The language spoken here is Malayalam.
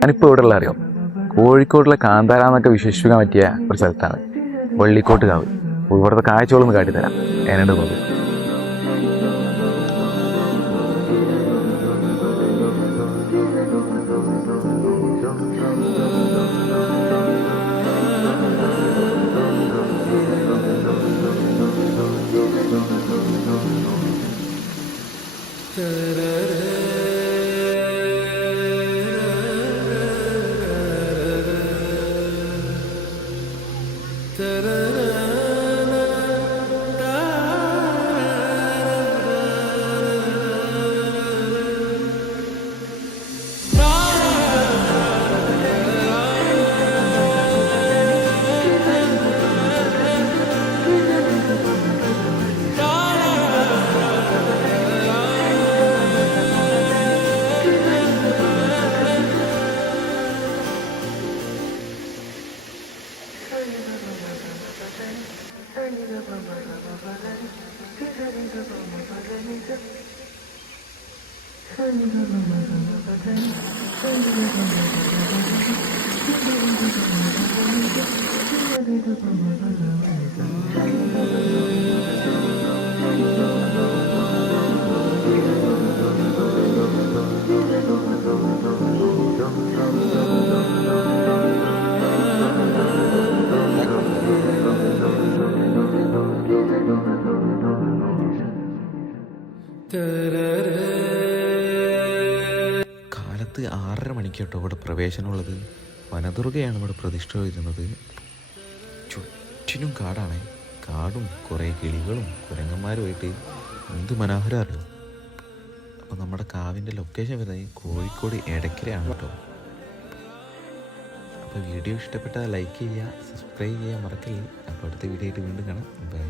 ഞാനിപ്പോൾ ഇവിടെ ഉള്ള അറിയോ, കോഴിക്കോട്ടിലെ കാന്താര എന്നൊക്കെ വിശേഷിപ്പിക്കാൻ പറ്റിയ ഒരു സ്ഥലത്താണ് വള്ളിക്കോട്ട് കാവ്. ഇവിടുത്തെ കാഴ്ചകളൊന്ന് കാട്ടിത്തരാം, എന്നുണ്ട് തോന്നുന്നു. കാലത്ത് 6:30 മണിക്ക് കേട്ടോ ഇവിടെ പ്രവേശനമുള്ളത്. വനദുർഗയാണ് ഇവിടെ പ്രതിഷ്ഠ വരുന്നത്. ചുറ്റിനും കാടാണ്, കാടും കുറേ കിളികളും കുരങ്ങന്മാരുമായിട്ട് എന്ത് മനോഹരം അറിയോ. അപ്പോൾ നമ്മുടെ കാവിൻ്റെ ലൊക്കേഷൻ വരുന്നത് കോഴിക്കോട് എടക്കരയാണ് കേട്ടോ. അപ്പോൾ വീഡിയോ ഇഷ്ടപ്പെട്ടാൽ ലൈക്ക് ചെയ്യുക, സബ്സ്ക്രൈബ് ചെയ്യാൻ മറക്കല്ലേ. അപ്പോൾ അടുത്ത വീഡിയോ ആയിട്ട് വീണ്ടും കാണാം. ബൈ.